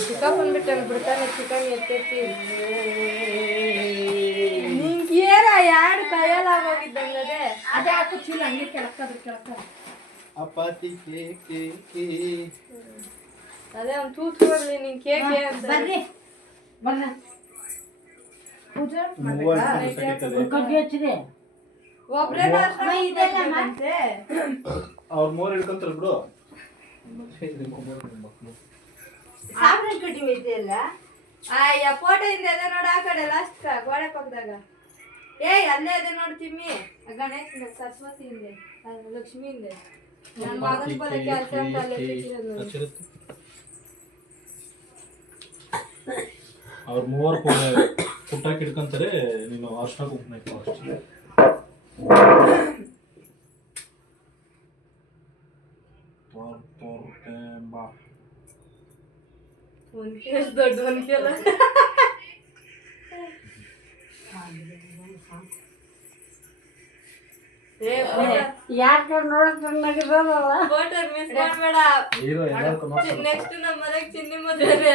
ಚಿಕ್ಕಪ್ಪನ್ ಬಿಟ್ಟಲ್ಲಿ ಬಿಡ್ತಾನೆ ಚಿಕನ್ ಎತ್ತೆತ್ತಿ ನಿಂಗೇನ ಯಾರು ಕೈಯಲ್ಲಿ ಆಗೋಗಿದ್ದಂಗದೆ ಅದೇ ಹಾಕು ಚೀಲ ಹಂಗೆ ಕೆಳಕ ಅಪಾತಿ ಕೇ ಅದೇ ಅವ್ನು ತೂತು ಬರ್ಲಿ ನಿನ್ ಕೇಕ್ ಅಂತ ಬರ್ರಿ ಬನ್ನ ಪೂಜೆ ಮಾಡ್ಬೇಕಾ ಹಚ್ಚಿದೆ ಒಬ್ರೇ ಅವ್ರ ಮೂರ್ ಹಿಡ್ಕೊಂತಾರ ಬಿಡು ಸಾಬ್ರೆ ಕಟ್ಟಿ ಹೋಯ್ತಿಲ್ಲ ಅಯ್ಯ ಫೋಟೋ ಹಿಂದೆ ಅದೇ ನೋಡ ಆ ಕಡೆ ಲಾಸ್ಟ್ ಗೋಡೆ ಪಕ್ಕದಾಗ ಏಯ್ ಅಲ್ಲೇ ಅದೇ ನೋಡ್ತಿಮ್ಮಿ ಗಣೇಶ್ ಸರಸ್ವತಿ ಹಿಂದೆ ಲಕ್ಷ್ಮಿ ಹಿಂದೆ ನನ್ನ ಮಗನ ಬಲ ಕೆಲಸ ಅಂತ ಅಲ್ಲೇ ಬಿಟ್ಟಿರೋದು ಅವ್ರ ಮೂವರು ಪುಟ್ಟಾಕಿ ಹಿಡ್ಕೊಂತಾರೆ ನೀನು ಅರ್ಶನ ಕುಂಕುಮ ಇಟ್ಟು ಅಷ್ಟೇ ಬಾ ಒಂದ್ ಕೇಸ್ ದೊಡ್ಡ ಒಂದ್ ಕೇಳ ಯಾಕೆ ನೋಡಕ್ ಫೋಟೋ ಮಿಸ್ ಮಾಡ್ಬೇಡ ಹೀರೋ ಎಲ್ಲಾರ್ಗೂ ನೆಕ್ಸ್ಟ್ ನಮ್ಮ ಮನೆಗೆ ಚಿನ್ನಿ ಮದುವೆ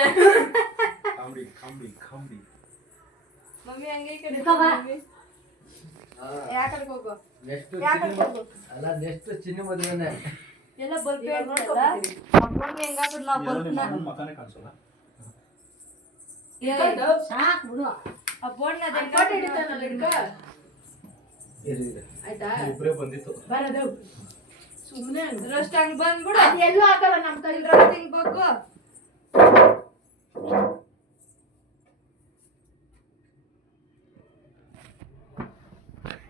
ಕಾಮಿಡಿ ಮಮ್ಮಿ ಹಂಗೆ ಈ ಕಡೆ ಮಮ್ಮಿ ಯಾಕಡೆ ಹೋಗೋ ನೆಕ್ಸ್ಟ್ ಚಿನ್ನ ಮದುವೆನೆ ಎಲ್ಲ ಬರ್ತೀವಿ ಮಕ್ಕಳಿಗೆ ಹೆಂಗಾದ್ರು ನಾವು ಬರ್ತೀನ ಮಕಾನೆ ಕಾಣಿಸಲ್ಲ ಸಾಕು ಬಿಡು ಆ ಬೋರ್ಡ್ನ ಫೋಟೋ ಹಿಡಿತಾನಲ್ಲ ಹಿಡ್ಕ ಆಯ್ತಾ ಇಬ್ಬರೇ ಬಂದಿತ್ತು ಬರೋದು ಸುಮ್ಮನೆ ರಸ್ಟ್ ಹಂಗ್ ಬಂದ್ಬಿಡು ಅದು ಎಲ್ಲೂ ಆಗಲ್ಲ ನಮ್ಮ ಕೈ ರಸ್ಟ್ ಹಿಂಗ್ ಬಗ್ಗು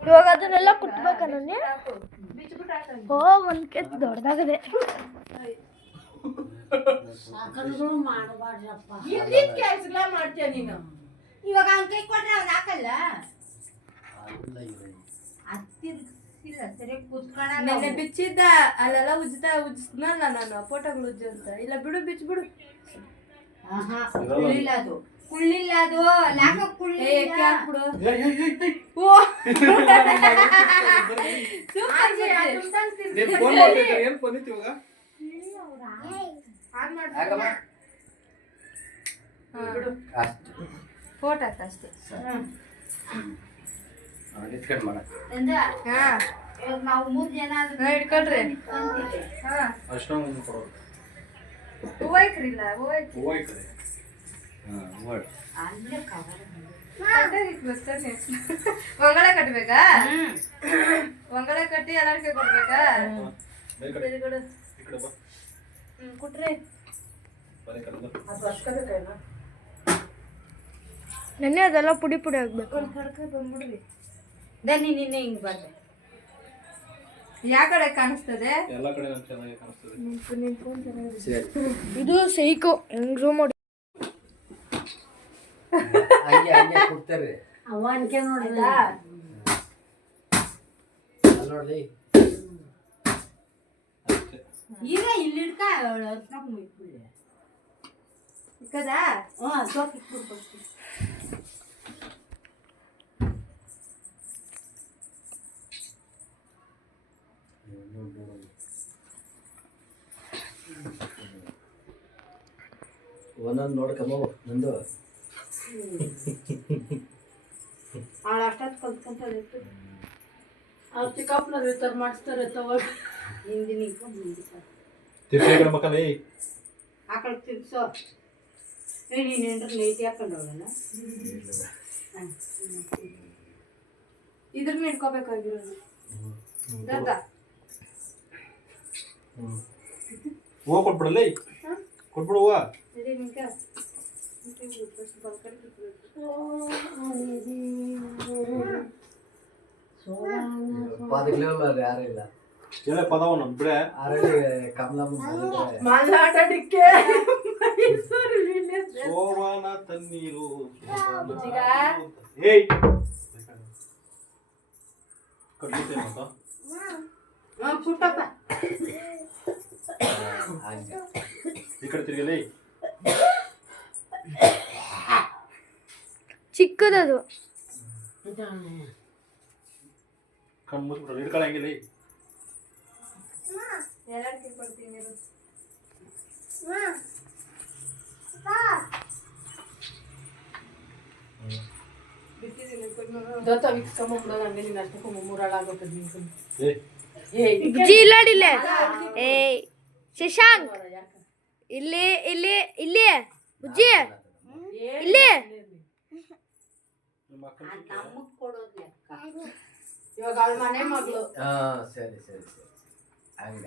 ಇವಾಗ ಅದನ್ನೆಲ್ಲ ಕುಟ್ಬೇಕ ನನಗೆ ಓ ಒಂದ್ ಕೆತ್ ದೊಡ್ಡದಾಗದೆ ಮಾಡಬಾರ್ದಪ್ಪ ಇಲ್ಲಿದ್ ಕೆಲ್ಸಗಳ ಮಾಡ್ತೀಯ ನೀನು ಇವಾಗ ಅವ್ನ ಕೈ ಕೊಟ್ರೆ ಅವ್ನು ಹಾಕಲ್ಲ ಹತ್ತಿರ್ಸಿಲ್ಲ ಸರಿ ಕೂತ್ಕೊಂಡ ನೆನ್ನೆ ಬಿಚ್ಚಿದ್ದ ಅಲ್ಲೆಲ್ಲ ಉಜ್ಜಿದ್ನಲ್ಲ ನಾನು ಫೋಟೋಗಳು ಉಜ್ಜು ಅಂತ ಇಲ್ಲ ಬಿಡು ಬಿಚ್ಬಿಡು ಕುಳ್ಳಿಲ್ಲ ಅದು ಕುಳ್ಳಿಲ್ಲ ಅದು ಲಾಕ ಕುಳ್ಳಿಲ್ಲ ಹಾಕ್ಬಿಡು ಓ ಏನ್ ಬಂದಿತ್ತು ಇವಾಗ ಫೋಟೋ ಹಾಕ ಅಷ್ಟೇ ನಾವು 3 ಜನ ಇಟ್ಕೊಳ್ರಿ ಅಷ್ಟೊಂದು ಕೊಡೋದು ಹೂವ ಐತ್ರಿಲ್ಲ ಹೂವ ಐತಿ ಹೂವ ಇಟ್ಟರೆ ಅಲ್ಲೇ ಕವರ್ ಒಂಗಳ ಕಟ್ಬೇಕಾ ಒಂಗಳ ಕಟ್ಟಿ ಎಲ್ಲಾರ್ಗೆ ಕೊಡ್ಬೇಕಾ ಕೊಡು ಕುಟ್ರಿ ನೆನ್ನೆ ಅದೆಲ್ಲ ಪುಡಿ ಪುಡಿ ಆಗ್ಬೇಕು ಒಂದು ಕಡ್ಕ ಬಂದ್ಬಿಡ್ರಿ ದನಿ ನಿನ್ನೆ ಹಿಂಗ್ ಬಂದೆ ಯಾ ಕಡೆ ಕಾಣಿಸ್ತದೆ ಎಲ್ಲ ಕಡೆ ಚೆನ್ನಾಗಿ ಕಾಣಿಸ್ತದೆ ನಿನ್ ಫೋನ್ ಚೆನ್ನಾಗಿದೆ ಇದು ಸೈಕೋ ಹೆಂಗ್ ರೂಮ್ ಮಾಡಿ ಹಂಗೆ ಕೊಡ್ತಾರೆ ಅವನ್ಕೆ ನೋಡಿದ ನೋಡ್ಲಿ ಈಗ ಇಲ್ಲಿ ಇಡ್ಕ ಅರ್ಶನ ಇಟ್ಬಿಡಿ ಇಕ್ಕದಾ ಸೋಪ್ ಇಟ್ಬಿಟ್ಟು ಒಂದೊಂದು ನೋಡ್ಕಮ್ಮ ನಂದು ಅವಳು ಅಷ್ಟೊತ್ತು ಕಲ್ತ್ಕೊಂತಾರೆ ಅವ್ರು ಚಿಕ್ಕಪ್ಪನವ್ರು ಈ ಥರ ಮಾಡಿಸ್ತಾರೆ ತಗೊಳ್ಳಿ ಹಿಂದಿನ ಮುಂದೆ ತಿರ್ಗಿ ಮಕ್ಕಳೇ ಆ ಕಡೆ ತಿರ್ಸೋ ನೀನು ಏನ್ರ ನೈಟಿ ಹಾಕೊಂಡು ಹೋಗಲ್ಲ ಇದ್ರ ಇಟ್ಕೋಬೇಕಾಗಿರೋದು ದರ್ದ ಹೂವು ಕೊಟ್ಬಿಡಲ್ಲ ಕೊಟ್ಬಿಡು ಹೂವು ಸರಿ ನಿಂಕ ಪಾದಗಳು ಯಾರು ಇಲ್ಲ ಹೇಳ ಪದವನ್ನು ಬಿಡೆ ಆರಲ್ಲಿ ಕಮಲಮ್ಮ ಮಾತಾಡಕ್ಕೆ ಸೋವಾನ ತಣ್ಣೀರು ಈಗ ಏಯ್ ಕಟ್ಬಿಟ್ಟೆ ಮತ್ತ ಪುಟ್ಟಪ್ಪ ಹಂಗೆ ಈ ಕಡೆ ತಿರ್ಗಲಿ ಚಿಕ್ಕದದು ಕಣ್ಣು ಮುಚ್ಬಿಟ್ರೆ ಹಿಡ್ಕೊಳ್ಳಂಗಿಲ್ಲ ಎಲ್ಲಾರ್ಗೆ ಕೊಡ್ತೀನಿ ಇರು. ಬಿಟ್ಟಿದ್ದೀನಿ ಕೊಡ್ನು. ದತ್ತ ವಿಕ್ಸ್ಕೊಂಬಂಬಿಡೋದು ಹಂಗೆ ನೀನು ಅಷ್ಟಕ್ಕೆ ಮೂರಾಳಾಗೋತದ ನಿಂಗೆ ಏ ಬುಜ್ಜಿ ಇಲ್ಲಾಡಿಲ್ಲ ಏಯ್ ಶಶಾಂಕ್ ಇಲ್ಲಿ ಇಲ್ಲಿ ಇಲ್ಲಿ ಬುಜ್ಜಿ ಇಲ್ಲಿ ನಿಮ್ಮ ಮಕ್ಕಳು ನಮಗೆ ಕೊಡೋದು ಲೆಕ್ಕ ಇವಾಗ ಅವಳ ಮನೆ ಮಗಳು ಹಾ ಸರಿ ಸರಿ ಸರಿ ಹಂಗ